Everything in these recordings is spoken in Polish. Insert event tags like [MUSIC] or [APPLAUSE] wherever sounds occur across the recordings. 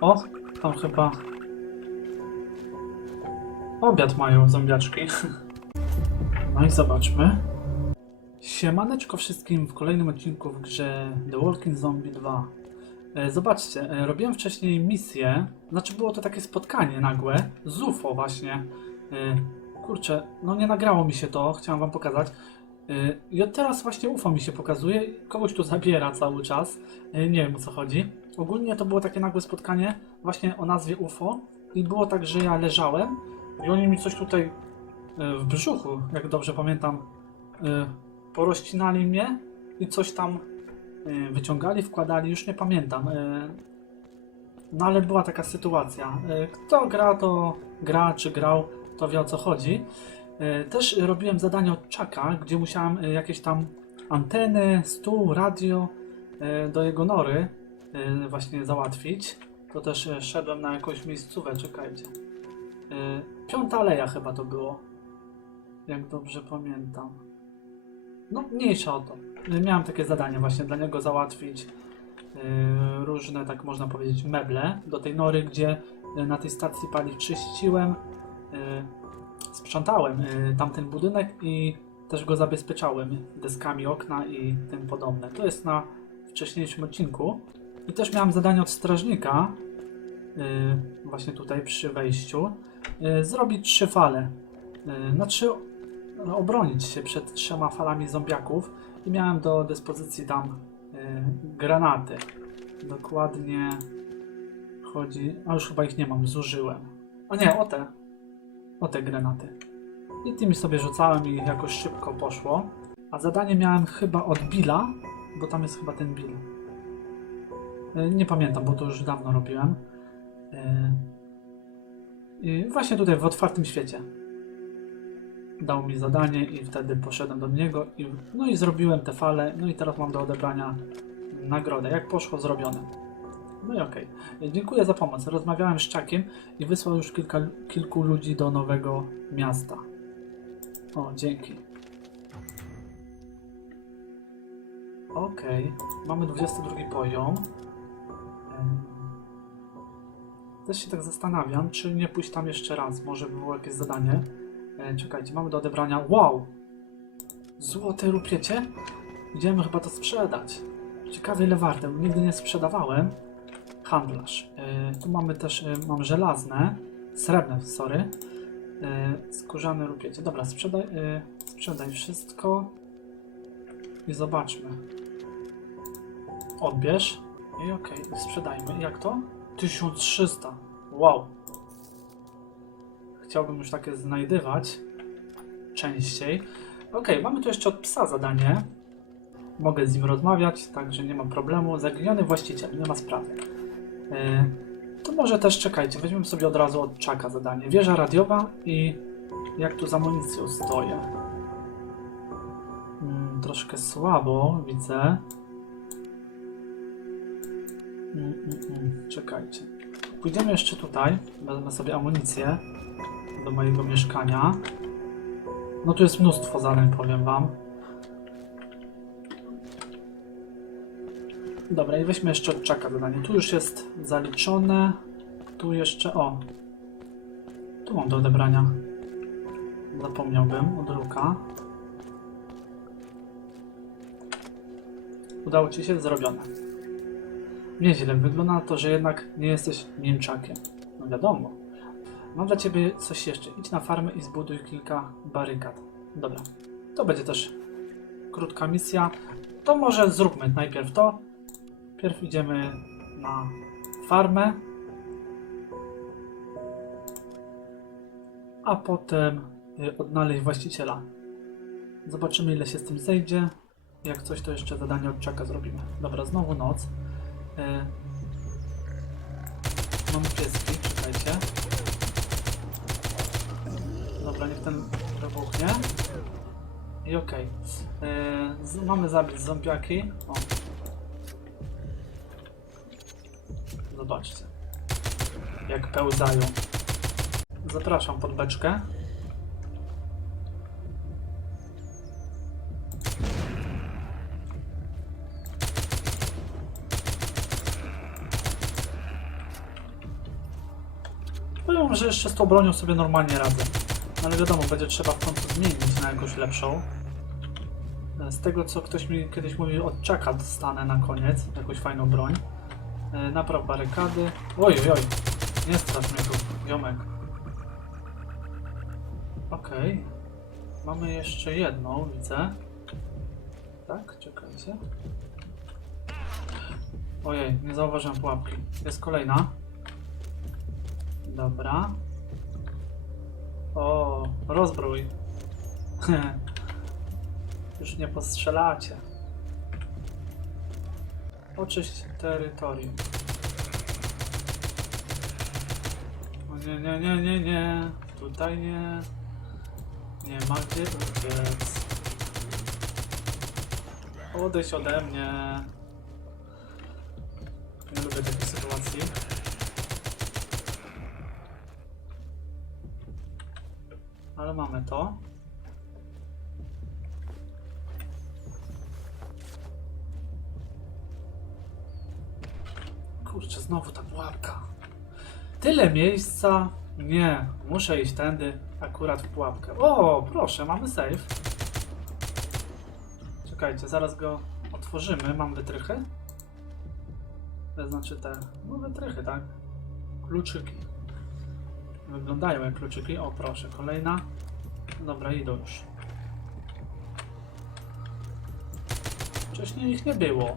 O, tam chyba... Obiad mają zombiaczki. [LAUGHS] No i zobaczmy. Siemaneczko wszystkim w kolejnym odcinku w grze The Walking Zombie 2. E, Zobaczcie, e, robiłem wcześniej misję, znaczy było to takie spotkanie nagłe z UFO właśnie. E, Kurczę, no nie nagrało mi się to, chciałem wam pokazać. I od teraz właśnie UFO mi się pokazuje, kogoś tu zabiera cały czas, nie wiem o co chodzi. Ogólnie to było takie nagłe spotkanie właśnie o nazwie UFO i było tak, że ja leżałem i oni mi coś tutaj e, w brzuchu, jak dobrze pamiętam, e, porościnali mnie i coś tam e, wyciągali, wkładali, już nie pamiętam. No ale była taka sytuacja. Kto gra, to gra, czy grał, to wie o co chodzi. Też robiłem zadanie od Czaka, gdzie musiałem jakieś tam anteny, stół, radio do jego nory właśnie załatwić. To też e, szedłem na jakąś miejscówę, czekajcie. E, Piąta aleja chyba to było. Jak dobrze pamiętam. No, mniejsza o to. E, Miałem takie zadanie właśnie dla niego załatwić e, różne, tak można powiedzieć, meble do tej nory, gdzie e, na tej stacji paliw czyściłem, e, sprzątałem e, tamten budynek i też go zabezpieczałem deskami okna i tym podobne. To jest na wcześniejszym odcinku. I też miałem zadanie od strażnika, e, właśnie tutaj przy wejściu, e, zrobić trzy fale. E, Znaczy obronić się przed trzema falami zombiaków i miałem do dyspozycji tam e, granaty. Dokładnie chodzi. A już chyba ich nie mam, zużyłem. O nie, o te. O te granaty. I tymi sobie rzucałem i jakoś szybko poszło. A zadanie miałem chyba od Billa, bo tam jest chyba ten Bill. E, Nie pamiętam, bo to już dawno robiłem. E, właśnie tutaj w otwartym świecie dał mi zadanie i wtedy poszedłem do niego i, no i zrobiłem te fale, no i teraz mam do odebrania nagrodę. Jak poszło, zrobione. No i okej. Dziękuję za pomoc. Rozmawiałem z Czakiem i wysłał już kilka, kilku ludzi do nowego miasta. O, dzięki. Okej, mamy 22 poziom. Też się tak zastanawiam, czy nie pójść tam jeszcze raz. Może by było jakieś zadanie. E, czekajcie, mamy do odebrania. Wow! Złote rupiecie? Idziemy chyba to sprzedać. Ciekawe ile warte. Nigdy nie sprzedawałem. Handlarz. E, tu mamy też, e, mam żelazne. Srebrne, sorry. E, skórzane rupiecie. Dobra, sprzedaj, e, sprzedaj wszystko. I zobaczmy. Odbierz. I okej, sprzedajmy. Jak to? 1300. Wow. Chciałbym już takie znajdywać częściej. Okej, mamy tu jeszcze od psa zadanie. Mogę z nim rozmawiać, także nie ma problemu. Zaginiony właściciel, nie ma sprawy. Yy, to może też czekajcie, weźmiemy sobie od razu od czaka zadanie. Wieża radiowa i jak tu z amunicją stoję. Mm, troszkę słabo widzę. Czekajcie. Pójdziemy jeszcze tutaj. Wezmę sobie amunicję do mojego mieszkania. No tu jest mnóstwo zadań, powiem wam. Dobra, i weźmy jeszcze od czaka zadanie. Tu już jest zaliczone. Tu jeszcze, o. Tu mam do odebrania. Zapomniałbym od Luka. Udało ci się? Zrobione. Nieźle. Wygląda na to, że jednak nie jesteś Niemczakiem. No wiadomo. Mam dla ciebie coś jeszcze. Idź na farmę i zbuduj kilka barykad. Dobra. To będzie też krótka misja. To może zróbmy najpierw to. Pierw idziemy na farmę. A potem y, odnaleźć właściciela. Zobaczymy ile się z tym zejdzie. Jak coś to jeszcze zadanie od czaka zrobimy. Dobra, znowu noc. Y, Mam pieski, czekajcie. Dobra, niech ten wybuchnie. I okej. Yy, z- mamy zabić zombiaki. O. Zobaczcie. Jak pełzają. Zapraszam pod beczkę. Że jeszcze z tą bronią sobie normalnie radzę. No Ale wiadomo, będzie trzeba w końcu zmienić na jakąś lepszą. E, Z tego, co ktoś mi kiedyś mówił, od czaka dostanę na koniec jakąś fajną broń. E, Napraw barykady. Oj, oj, oj. Nie strasz mnie tu, ziomek. Okej. Mamy jeszcze jedną, widzę. Tak, czekajcie. Ojej, nie zauważyłem pułapki. Jest kolejna. Dobra. O, rozbrój. [LAUGHS] Już nie postrzelacie. Oczyść terytorium. O nie, nie, nie, nie, nie. Tutaj nie. Nie ma gdzie uciec. Odejdź ode mnie. Nie lubię takiej sytuacji. Ale mamy to. Kurczę, znowu ta pułapka. Tyle miejsca. Nie, muszę iść tędy, akurat w pułapkę. O, proszę, mamy save. Czekajcie, zaraz go otworzymy. Mam wytrychy? To znaczy te, no wytrychy, tak? Kluczyki. Wyglądają jak kluczyki. O, proszę, kolejna. Dobra, idą już. Wcześniej ich nie było.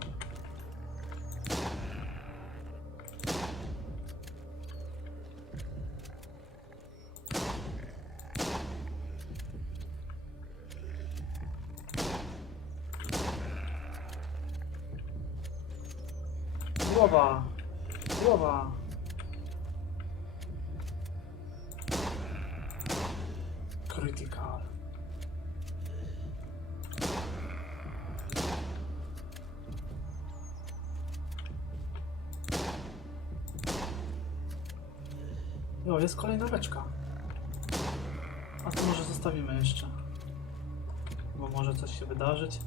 Jo, jest kolejna beczka. A to może zostawimy jeszcze. Bo może coś się wydarzyć.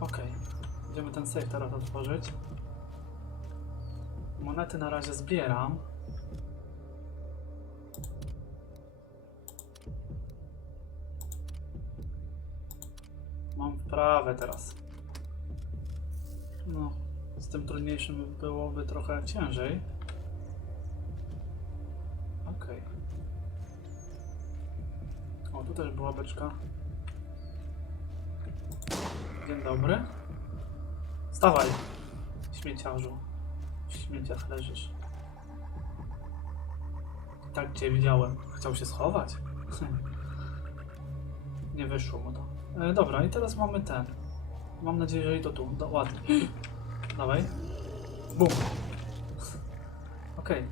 Okej. Będziemy ten safe teraz otworzyć. Monety na razie zbieram. Mam wprawę teraz. No, z tym trudniejszym byłoby trochę ciężej. Tu też była beczka. Dzień dobry. Stawaj, śmieciarzu. W śmieciach leżysz. Tak cię widziałem. Chciał się schować. [LAUGHS] Nie wyszło mu to. E, dobra, i teraz mamy ten. Mam nadzieję, że i to tu. Do, ładnie. Dawaj. Bum. Okej.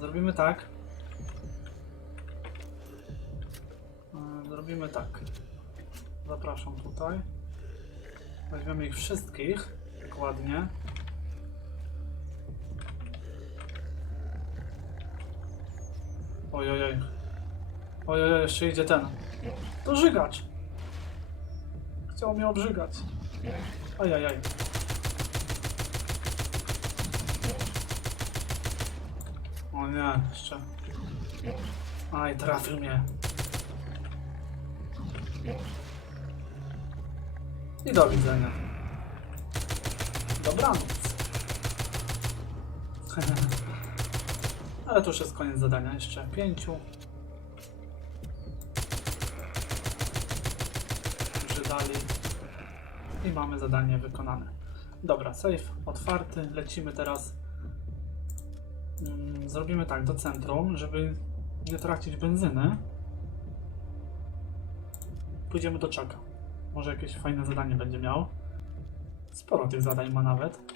Zrobimy tak. Zrobimy tak. Zapraszam tutaj. Weźmiemy ich wszystkich. Dokładnie. Ojojoj. Ojojoj, jeszcze idzie ten. To żygacz. Chciał mnie obrzygać. Ajajaj. O nie, jeszcze. Aj, trafił mnie. I do widzenia. Dobranoc. [LAUGHS] Ale to już jest koniec zadania. Jeszcze pięciu. Przydali. I mamy zadanie wykonane. Dobra, save otwarty. Lecimy teraz. Mm, Zrobimy tak, do centrum, żeby nie tracić benzyny. Pójdziemy do czaka. Może jakieś fajne zadanie będzie miał. Sporo tych zadań ma nawet.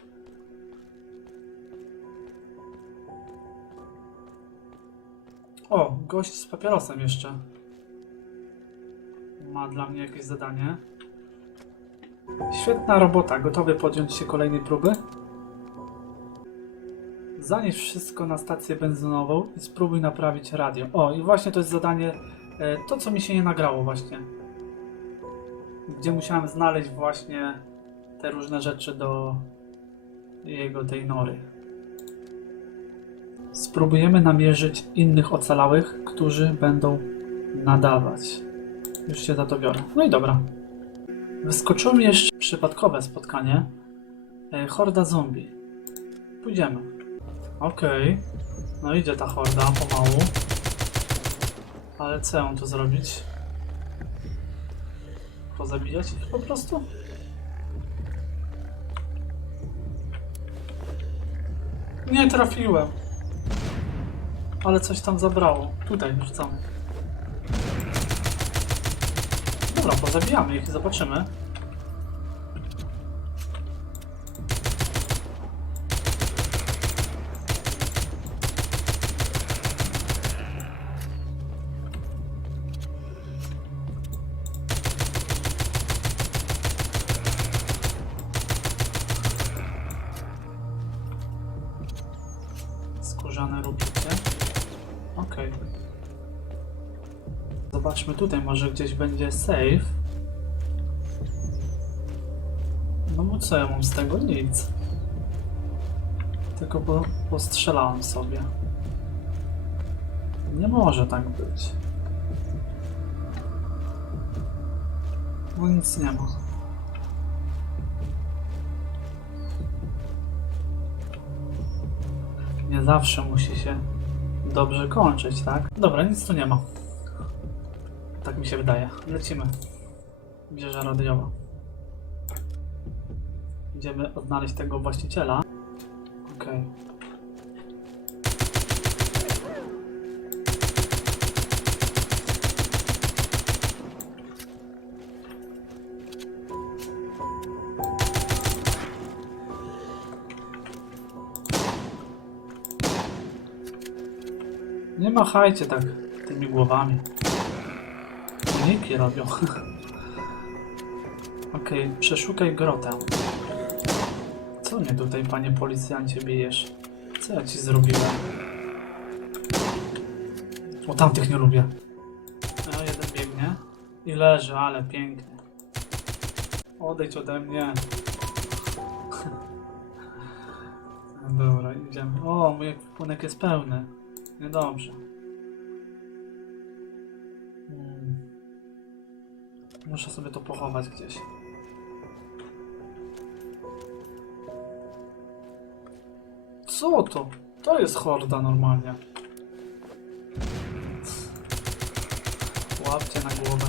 O, gość z papierosem jeszcze. Ma dla mnie jakieś zadanie. Świetna robota. Gotowy podjąć się kolejnej próby? Zanieś wszystko na stację benzynową i spróbuj naprawić radio. O, i właśnie to jest zadanie, e, to co mi się nie nagrało właśnie. Gdzie musiałem znaleźć właśnie te różne rzeczy do jego tej nory. Spróbujemy namierzyć innych ocalałych, którzy będą nadawać. Już się za to biorę. No i dobra. Wyskoczyło mi jeszcze przypadkowe spotkanie. E, horda zombie. Pójdziemy. Okej. No idzie ta horda pomału. Ale co ją tu zrobić? Pozabijać ich po prostu? Nie trafiłem. Ale coś tam zabrało. Tutaj rzucamy. Dobra, pozabijamy ich i zobaczymy. Może gdzieś będzie safe. No bo co ja mam z tego? Nic. Tylko po, postrzelałem sobie. Nie może tak być. No nic nie ma. Nie zawsze musi się dobrze kończyć, tak? Dobra, nic tu nie ma. Tak mi się wydaje. Lecimy. Wieża radiowa. Idziemy odnaleźć tego właściciela. Okej. Nie machajcie tak tymi głowami. Uniki robią. [LAUGHS] Okej, przeszukaj grotę. Co mnie tutaj, panie policjancie, bijesz? Co ja ci zrobiłem? O, tamtych nie lubię. A, jeden biegnie. I leży, ale pięknie. Odejdź ode mnie. [LAUGHS] Dobra, idziemy. O, mój ekwipunek jest pełny. Niedobrze. Muszę sobie to pochować gdzieś. Co to? To jest horda normalnie. Łapcie na głowę.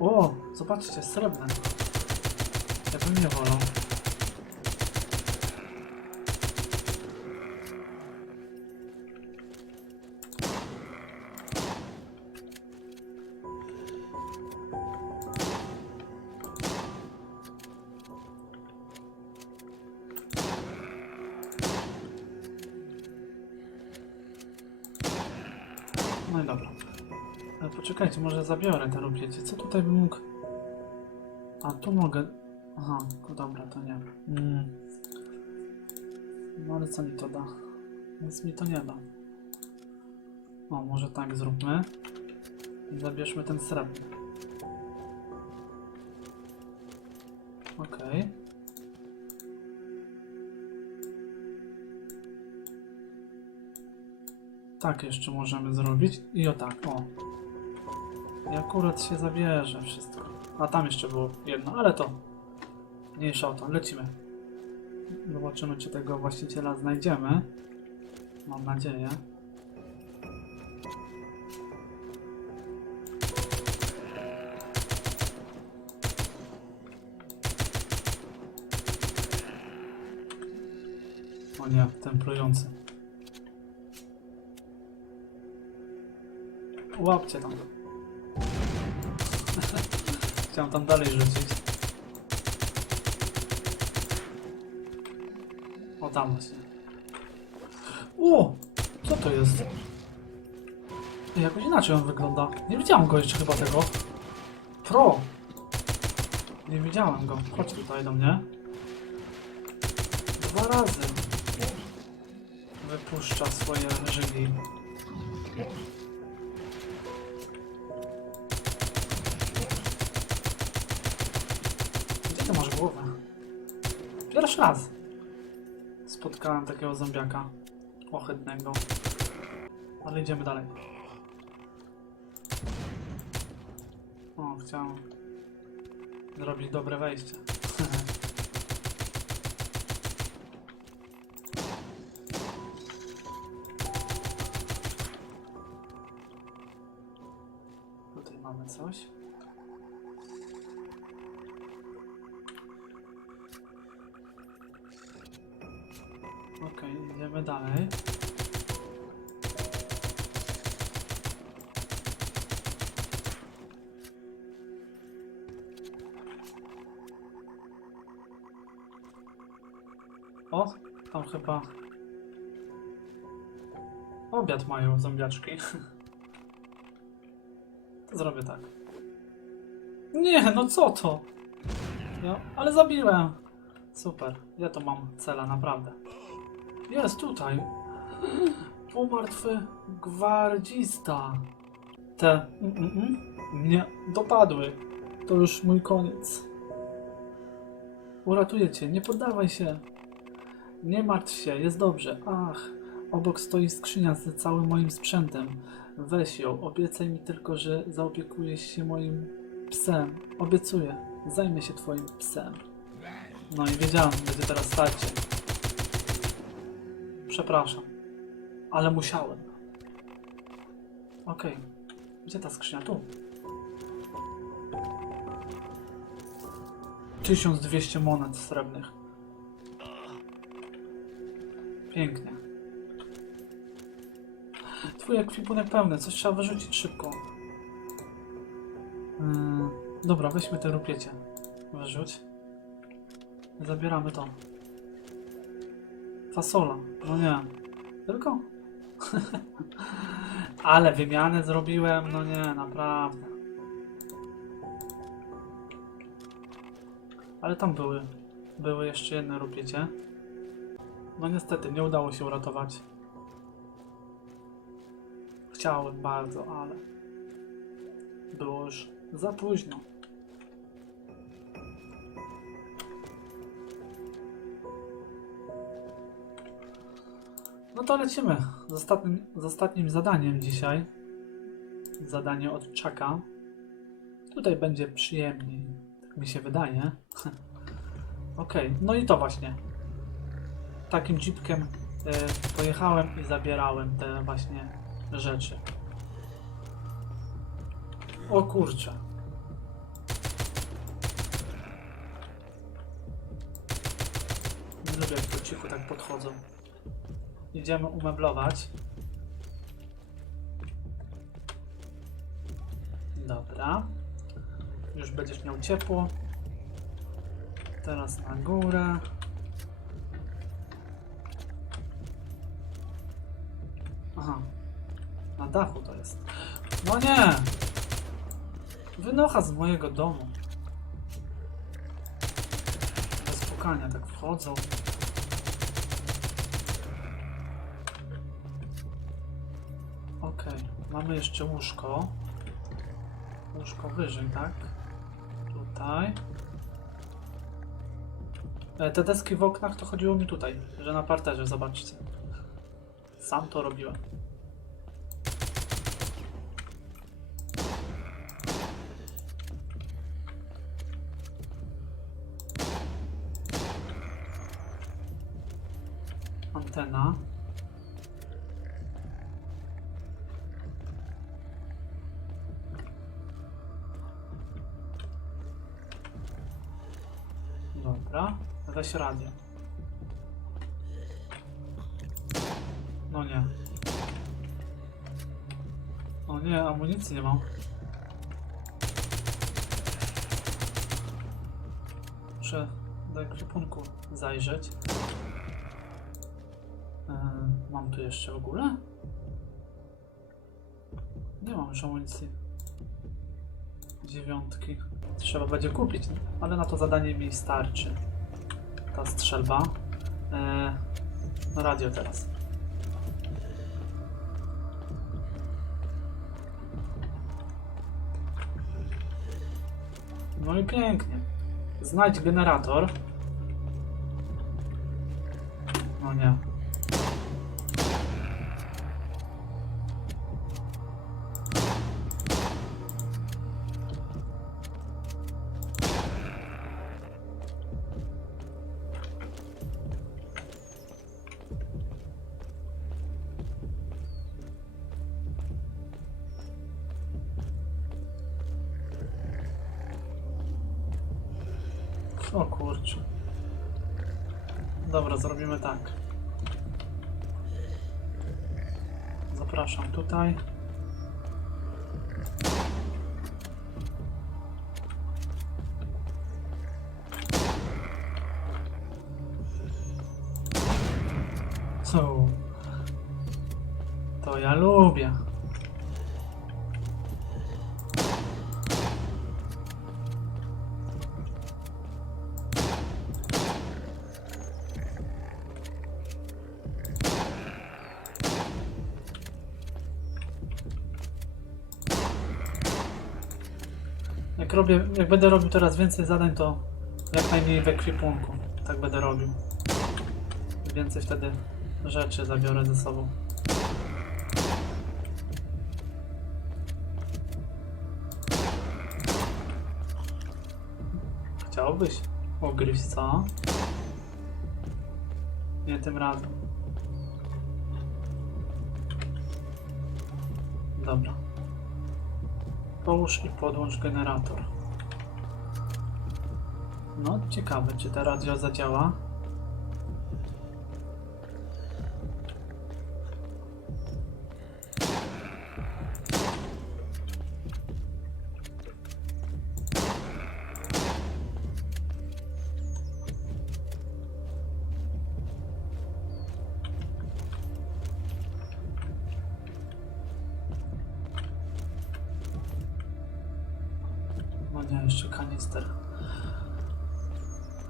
O, zobaczcie, srebrne. Ja bym nie wolał. Ale poczekajcie, może zabiorę te rupiecie. Co tutaj bym mógł... A, tu mogę... Aha, no dobra, to nie. Mm. No ale co mi to da? Nic mi to nie da. O, może tak zróbmy. I zabierzmy ten srebrny. Okej. Tak jeszcze możemy zrobić. I o tak, o. I akurat się zabierze wszystko. A tam jeszcze było jedno, ale to mniejsza o to. Lecimy. Zobaczymy, czy tego właściciela znajdziemy. Mam nadzieję. O nie, ten plujący. Łapcie tam. Chciałem tam dalej rzucić. O, tam właśnie. O! Co to jest? Jakoś inaczej on wygląda. Nie widziałem go jeszcze chyba tego. Pro! Nie widziałem go. Chodź tutaj do mnie. Dwa razy. Wypuszcza swoje żygi. Pierwszy raz. spotkałem takiego zombiaka ohydnego. Ale idziemy dalej. O, chciałem zrobić dobre wejście. [LAUGHS] Tutaj mamy coś. Okej, idziemy dalej. O, tam chyba obiad mają zombiaczki. To [LAUGHS] zrobię tak. Nie, no co to? No, ale zabiłem. Super, ja to mam cela, naprawdę. Jest tutaj. Półmartwy gwardzista. Te mm, mm, mm, mnie dopadły. To już mój koniec. Uratuję cię, nie poddawaj się. Nie martw się, jest dobrze. Ach, obok stoi skrzynia z całym moim sprzętem. Weź ją, obiecaj mi tylko, że zaopiekujesz się moim psem. Obiecuję, zajmę się twoim psem. No i wiedziałem, będzie teraz starcie. Przepraszam, ale musiałem. Okej, gdzie ta skrzynia? Tu. 1200 monet srebrnych. Pięknie. Twój ekwipunek pełny, coś trzeba wyrzucić szybko. Yy, dobra, weźmy te rupiecie. Wyrzuć. Zabieramy to. Fasola. No nie. Tylko? [LAUGHS] Ale wymianę zrobiłem, no nie, naprawdę. Ale tam były. Były jeszcze jedne rupiecie. No niestety, nie udało się uratować. Chciałem bardzo, ale było już za późno. No to lecimy z ostatnim, z ostatnim zadaniem dzisiaj. Zadanie od Czaka. Tutaj będzie przyjemniej, tak mi się wydaje. [LAUGHS] Okej, no i to właśnie. Takim jeepkiem e, pojechałem i zabierałem te właśnie rzeczy. O kurczę. Nie lubię jak po cichu tak podchodzą. Idziemy umeblować. Dobra. Już będziesz miał ciepło. Teraz na górę. Aha. Na dachu to jest. No nie! Wynocha z mojego domu. Bez pukania tak wchodzą. Mamy jeszcze łóżko. Łóżko wyżej, tak? Tutaj. E, Te deski w oknach to chodziło mi tutaj, że na parterze, zobaczcie. Sam to robiłem. Antena. Weź radio. No nie. O nie, amunicji nie mam. Muszę do ekwipunku zajrzeć. Yy, mam tu jeszcze w ogóle? Nie mam już amunicji. Dziewiątki. Trzeba będzie kupić, ale na to zadanie mi starczy. Ta strzelba. No radio teraz. No i pięknie. Znajdź generator. No nie. O kurczę. Dobra, zrobimy tak. Zapraszam tutaj. Co? To ja lubię. Robię, jak będę robił teraz więcej zadań, to jak najmniej w ekwipunku. Tak będę robił. Więcej wtedy rzeczy zabiorę ze sobą. Chciałbyś ugryźć, co? Nie tym razem. Dobra. Połóż i podłącz generator. No, ciekawe, czy to radio zadziała. No nie, jeszcze kanister.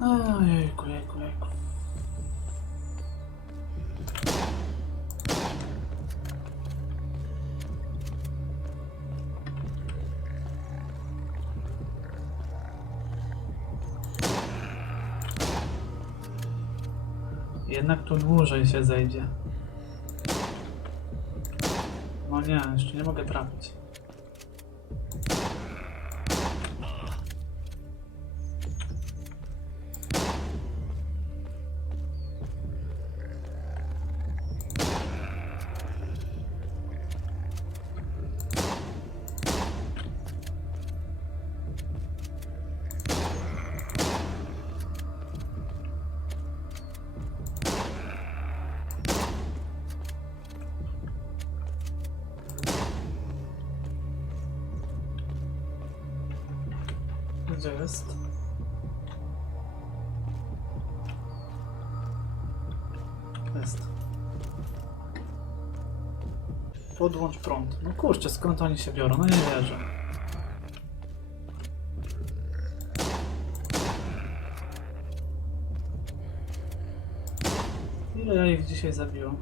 Ojejku, jejku, jejku. Jednak tu dłużej się zejdzie. No nie, jeszcze nie mogę trafić. Jest? Jest. Podłącz prąd. No kurczę, skąd oni się biorą? No nie wierzę. Ile ja ich dzisiaj zabiłem?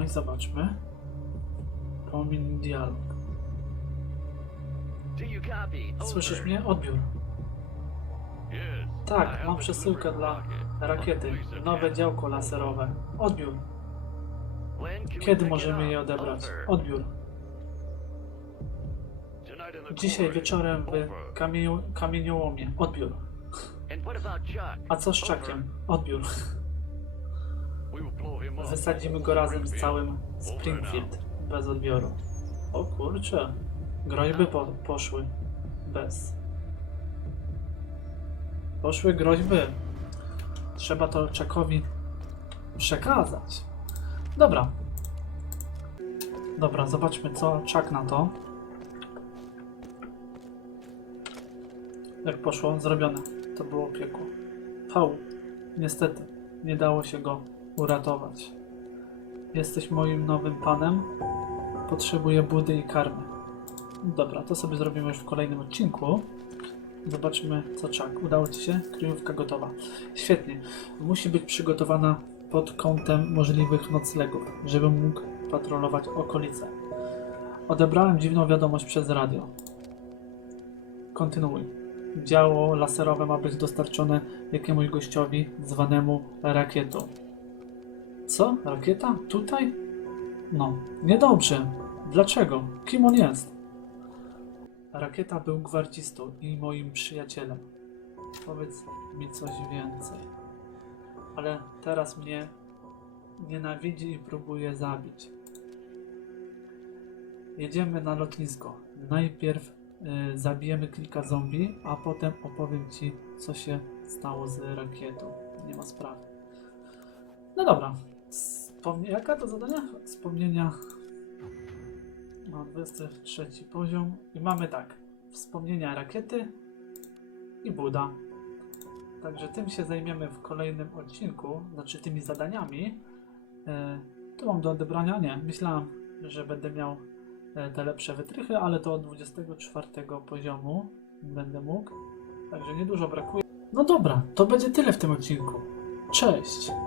No i zobaczmy. Pomin dialog. Słyszysz mnie? Odbiór. Tak, mam przesyłkę dla rakiety. Nowe działko laserowe. Odbiór. Kiedy możemy je odebrać? Odbiór. Dzisiaj wieczorem w kamieniu, kamieniołomie. Odbiór. A co z. Czakiem? Odbiór. Wysadzimy go razem z całym Springfield. Bez odbioru. O kurczę. Groźby po, poszły. Bez. Poszły groźby. Trzeba to Czakowi przekazać. Dobra. Dobra, zobaczmy co Czak na to. Jak poszło? Zrobione. To było piekło. Hał. Niestety, nie dało się go uratować. Jesteś moim nowym panem. Potrzebuję budy i karmy. Dobra, to sobie zrobimy już w kolejnym odcinku. Zobaczmy, co czak. Udało Ci się? Kryjówka gotowa. Świetnie. Musi być przygotowana pod kątem możliwych noclegów, żebym mógł patrolować okolice. Odebrałem dziwną wiadomość przez radio. Kontynuuj. Działo laserowe ma być dostarczone jakiemuś gościowi zwanemu rakietą. Co? Rakieta? Tutaj? No, niedobrze. Dlaczego? Kim on jest? Rakieta był gwardzistą i moim przyjacielem. Powiedz mi coś więcej. Ale teraz mnie nienawidzi i próbuje zabić. Jedziemy na lotnisko. Najpierw y, zabijemy kilka zombie, a potem opowiem ci, co się stało z rakietą. Nie ma sprawy. No dobra. Wspomnie... Jaka to zadania? Wspomnienia. No, 23 poziom. I mamy tak. Wspomnienia rakiety i Buda. Także tym się zajmiemy w kolejnym odcinku, znaczy tymi zadaniami. E, to mam do odebrania. Nie, myślałem, że będę miał e, te lepsze wytrychy, ale to od 24 poziomu będę mógł. Także niedużo brakuje. No dobra, to będzie tyle w tym odcinku. Cześć!